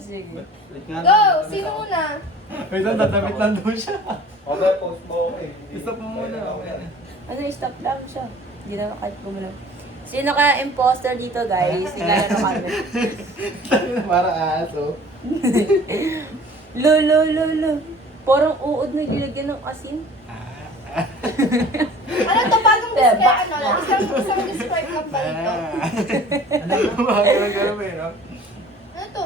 sige. Go! Sino muna? Wait lang, dadamit lang daw siya. Okay, post mo okay. Stop mo muna. Okay na. Ano, stop lang siya. Hindi na kahit gumalaw. Sino kaya imposter dito, guys? Ilalaro kami. Para aso. Lo. Parang uod na gilagyan ng asin. Ano to? Bagong describe ano lang? Isang describe lang ba ito? Ganun ba yun, no? Ano to?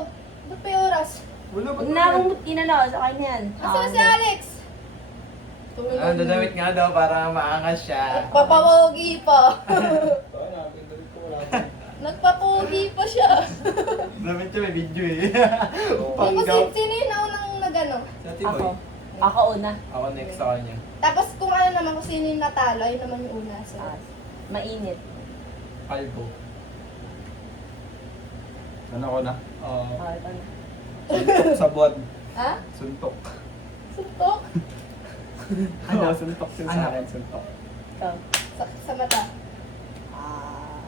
Ba't pa yung oras? Wala ba? Huwag na akong inano, sa kanya yan. Asan si Alex? Ah, dadamit nga daw para maangas siya. Nagpapapogi pa. Ano, pindalit ko wala ko. Nagpapogi pa siya. Damit siya, may video eh. Tapos sino yung naunang nagano? Sa Ako. Timoy. Ako una. Ako next sa kanya. Tapos kung ano naman, kung sino yung natalo, yun naman yung una. So, Ah, mainit. Kalbo. Ano ko na? Oo. Ah, ito na. Suntok sa buwan. ha? Suntok. Suntok? Oo, suntok siya sa akin, suntok. Ito. Sa mata. Ah.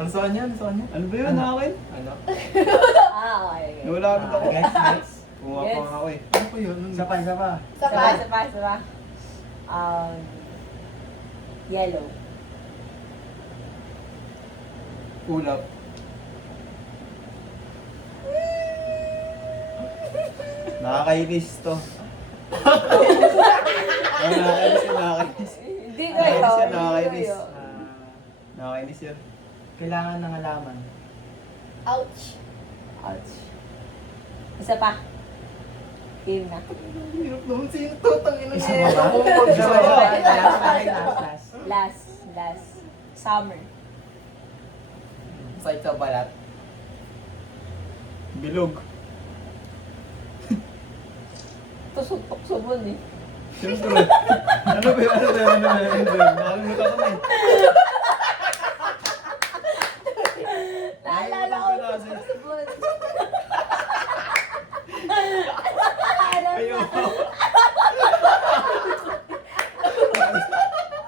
Ano sa kanya? Ano sa kanya? Ano ba yun, akin? Ano? Okay. Nawala agad ako. Next. Kumuha Yes. pa ako eh. Ano pa yun? Isa pa. Sapa. Yellow. Ulap. Nakakainis to. Nakakainis. Hindi Nakakainis kayo. yan, nakakainis. Hindi kayo. Nakakainis yan. Kailangan ng halaman. Ouch. Ouch. Isa pa. Game na. Hirap naman sino to? Tangina Isa niya. pa ba? Isa pa ba? Last. Summer. Side sa balat. Bilog. Tusok subon eh. Siyempre. Ano ba yun? Nakalimutan ko na eh. Naalala ko tusok subon. Ayun.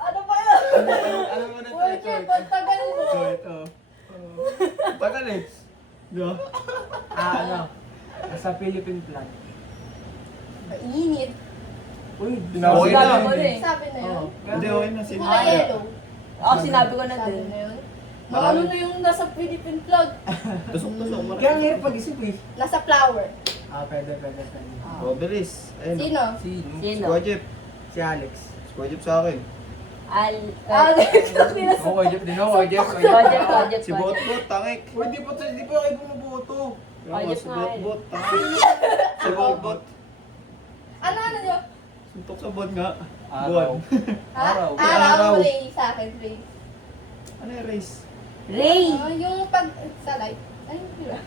Ano ba yun? Alam mo na to. Uy, Jen, pagtagal mo. Ito. Tagal eh. Diba? Ano? Sa Philippine flag. Mainit. Uy, Okay na. Sinabi ko na eh. Sabi na yun. Hindi, okay na. Sino Kulay yellow. Oo, sinabi ko na Sabi din. na yun. Marami. Ano na yung nasa Philippine flag? Tusok-tusok. Kaya ang hirap pag-isip eh. Nasa flower. Ah, pwede. Ah. Oh, bilis. Ayun. Sino? Sino? Squadjip. Si Alex. Squadjip sa akin. Alex, na Ako, Jeff din ako, Jeff. Project. Si Botbot, tangik. Uy, di pa kayo bumubuto. Squadjip Si nga eh. Botbot, tangik. Si Botbot. Ano nyo? Suntok sa buwan nga. Araw. Buwan. Ha? Araw. Araw. Araw. Ray sa akin, Ray. Ano yung race? Ray! Yung pag sa light. Ay, hindi ba?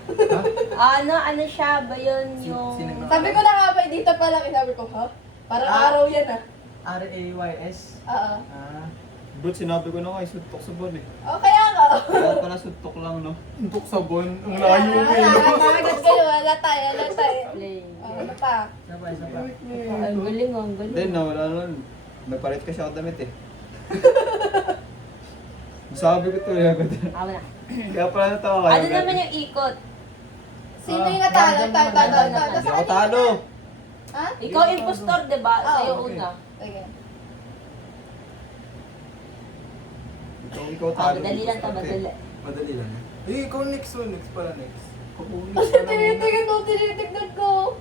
Ano siya ba yun yung... Sino- Sabi ko na nga ba, dito pa lang, sabi ko, ha? Parang araw yan ah. R-A-Y-S. Oo. Ah. But sinabi ko na nga, suntok sa buwan eh. O, kaya nga. Kaya pala suntok lang, no? Suntok sa bon. Ang layo mo eh. Nakakagat kayo, wala tayo. Play. Ano pa? Isa pa. Ang galing, ang galing. Then, nawala nun. Nagpalit kasi ako damit eh. Sabi ko to eh, agad. Tama na. Kaya pala natawa kayo. Ano naman yung ikot? Sino yung natalo? Talo. Hindi ako talo. Ha? Ikaw impostor, di ba? Ah, Sa'yo okay. una. Sige. Ikaw talo. Madali lang to, madali. Madali lang. Eh, ikaw next. Next pala next. Kasi tinitignan ko.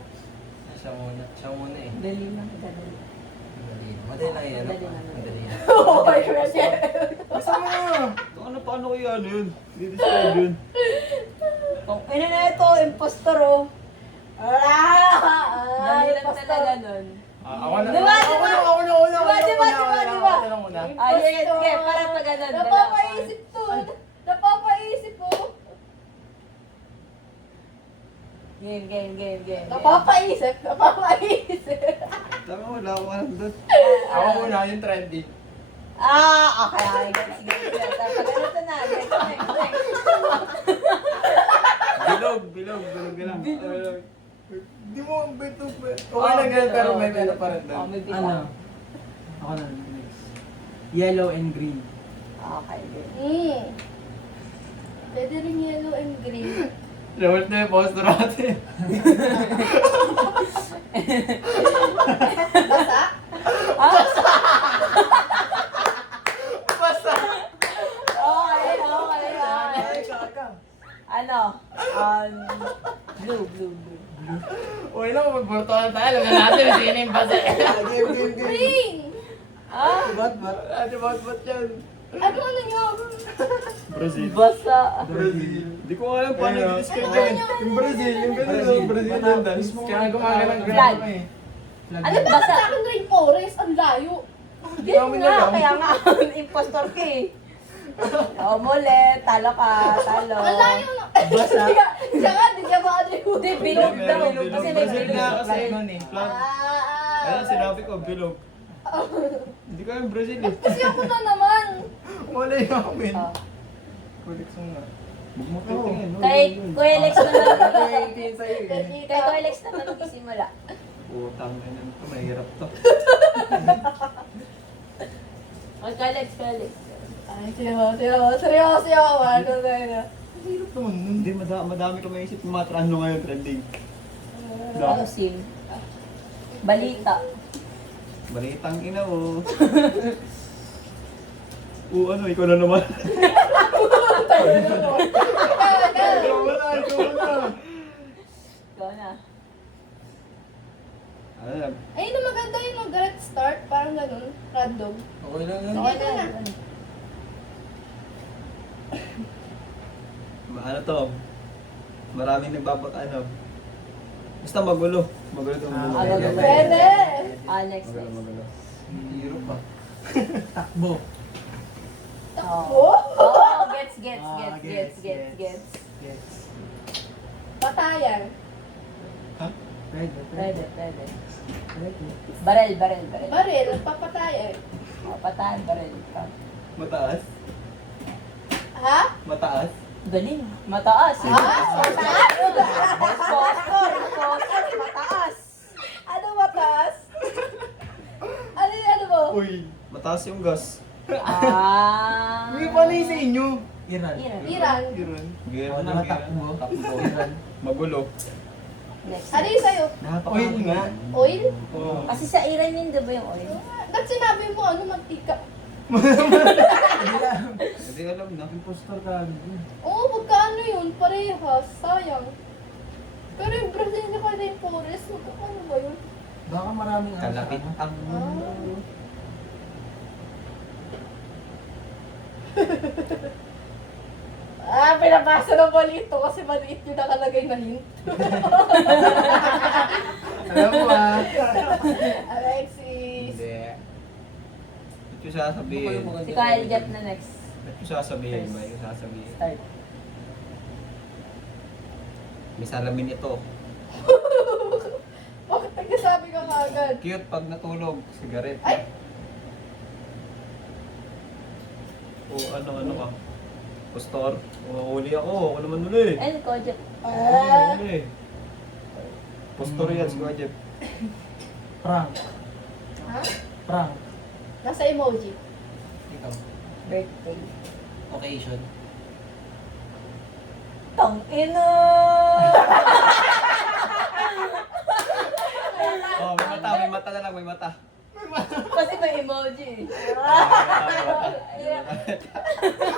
Siya muna eh. Madali lang, madali. Madali lang yan. Madali lang. Madali lang. Oh my God. Kasama na. Paano kaya ano yun? Hindi describe yun. Kung ano na ito, impostor oh. Dali lang talaga nun. Ako na. Diba? Ako na. Diba? Ako na muna. Ah, yes, sige, parang pag ganun. Napapaisip to. Napapaisip po. Game. Napapaisip. Tama, wala akong alam doon. Ako muna yung trending. Okay, gets. Pag ano to na, gets, next. Bilog ka lang. Di mo ang beto. Okay lang yan, pero may ano pa rin doon. May bitaw. Ano? Ako na next. Yellow and green. Okay, good. Pwede rin yellow and green. Rawat na yung poster natin. Basa? Basta! Okay, okay, okay. Ay, kaka. Ano? Blue. Uy lang, magbortohan tayo. Alam na natin, sino yung basa. Game. Green! Ah, Ba't? Ano ba't yan? Ano nyo? Brazil. basa. Brazil. Hindi ko alam paano Ayun, i-describe Ano yun. nyo? Yung Brazil, yung ganun, Brazil. Brazil Mata- yung dance. mismo- Kaya gumagana ng Flag. grano eh. Ano Bakit basa? sa akin rainforest? Ang layo. Yun Kami nga, na lang. kaya nga, impostor ka eh. O, muli, talo ka, talo. Ang layo na. Basa. Siya nga, di ka ma-attribute. Hindi, bilog daw. Bilog. Kasi may Brazil bilog nga sa kasi flag. nun eh. Flag. Ayun, sinabi ko, bilog. Hindi ko yung Brazil eh. Kasi ako na naman. Wala yung amin. Oh. Kulik mo nga. Huwag mo titingin. no? Kay Kuya Alex naman. Ito yung sa'yo eh. Kay Kuya Alex naman nagsisimula. Utang na yan ito, mahirap to. O, Kuya Alex. Ay, seryoso ako. Ano na yun? Hirap naman nun. Hindi, madami ko maisip yung mga ano ngayon trending. Ano sim? Balita. Balitang ina mo. Ano, ikaw na naman. Ikaw wala. Ikaw na. Ano na, Ayun na maganda yung mag-red start. Parang ganun. Random. Okay lang yun. Okay na. ano to? Maraming ano. Basta magulo. Magulo to. Ah, magulo. Pwede. Next. Magulo. Hirap pa. Takbo. Oh. Oh, gets. Yes. Patayan. Pwede. Barel. Baril. Papatayan. O, patahan, barel. Mataas? Ha? Mataas? Galing. Mataas. Mataas? Impostor, mataas. Ano matas? Ano mo? Uy, mataas yung gas. May panay sa inyo. Iran. Iran. Iran. Gero Mga takbo. Takbo. Iran. Magulo. Next. Ano yung sa'yo? Oil nga. Oil? Oo. Kasi sa Iran yun, di ba yung oil? Ba't sinabi mo ano mantika? Hindi alam na. Impostor ka. Oo, magkano yun? Parehas. Sayang. Pero yung Brazil niya kaya yung forest, ano ba yun? Baka maraming ano sa Kalapit ano. ang Pinapasa ng maliit to kasi maliit yung nakalagay na hint. Alam mo ah. Alexis. Hindi. Ito yung sasabihin. Si Kyle get na next. Ito yung sasabihin. Ba yung sasabihin? Start. May salamin ito. Bakit nagsasabi ka kagad? Cute pag natulog. Sigaret. Ay! O ano ka? Postor. O huli ako. Ako naman uli. And Kojak. Ah, Huli. Postor yan si Kuya Jeff. Prank. ha? Prank. Nasa emoji. Ikaw. Birthday. Occasion. Tang ina! Oh, may mata na lang. May mata. Kasi may emoji.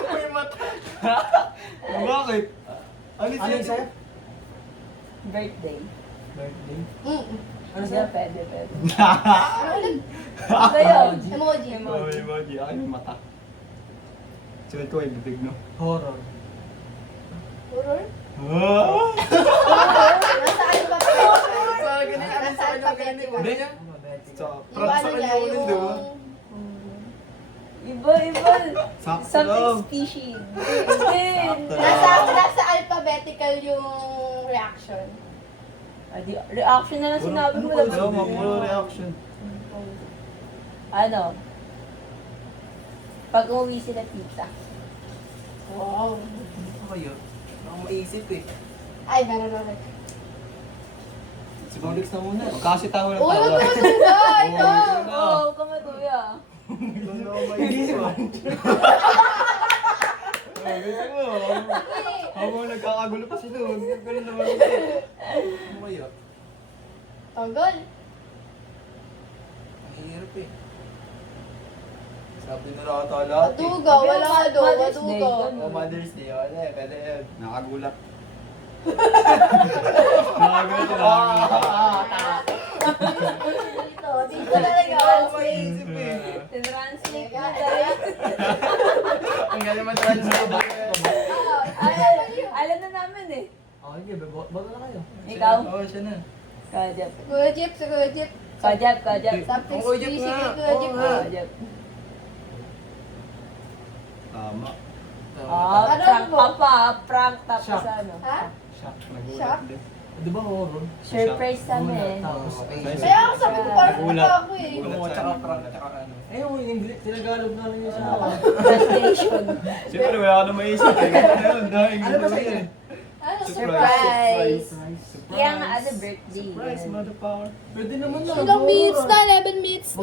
May mata. Bakit? Alis Ano yung sa'yo? Birthday. Birthday. Mm. Ano Sige, sa'yo? pwede. Ano ulit? Kayo. Emoji. Oh, may emoji. Ay, may mata. Sunod ko ay bibig, no? Horror. Horror? Ah! Nasa alphabet. Sa ganyan, ano sa kanya ganyan. Hindi. Sa Yung prank sa ano kanya niya, ulit, di ba? Iba. Sakto Something lang. species. Sakto nasa alphabetical yung reaction. Reaction na lang sinabi mo. Ano Hello, mapulo reaction. Ano? Pag umuwi sila tita. Wow. Ano kayo? Ako maisip eh. Ay, meron na. Si Alex na muna. Magkasitaw ng Uy, tawa. wag mo sunda! Oo, Ikaw! ikaw na. Oo, kamatuya. Hindi si Gusto mo. Habang nagkakagulo pa si Doon. Ganun naman. Ano kaya? Tagal. Ang hirap eh. Sabi na lang ata lahat eh. Aduga, wala ka do, Mother's Day, aduga. ganun. Oh, Mother's Day, wala eh, pwede yun. Nakagulat. Nakagulat na Dito, dito na nag-translate. Maisip eh. Translate na guys. Ang galing mag-translate. Alam na namin eh. Okay, bago na kayo. Ikaw? Oo, siya na. Kajap. Kuya Jeep, si Kuya Jeep. Kajap, kajap. Something Ang Kuya Jeep fishy nga. kay Kuya Jeep. Oo nga. Kajap. Tama. Ah, prank pa pa. Prank tapos Shock. ano. Ha? Shock. Shock? Nagulat din. Di ba horror? Surprise kami. Tapos, Kaya ako sabi ko parang Nagulat. mukha ako eh. Nagulat. Oo, tsaka prank, tsaka ano. eh, yung English, tinagalog namin yung sa Translation. Siyempre, wala ka na maisip eh. Ganun na yun. Dahil Ano ba ganun sa'yo? yan. Ano? Surprise. Surprise. Kaya nga, ano, birthday. Surprise, ganun. mother power. Pwede naman na. Ilang minutes horror. na? 11 minutes na.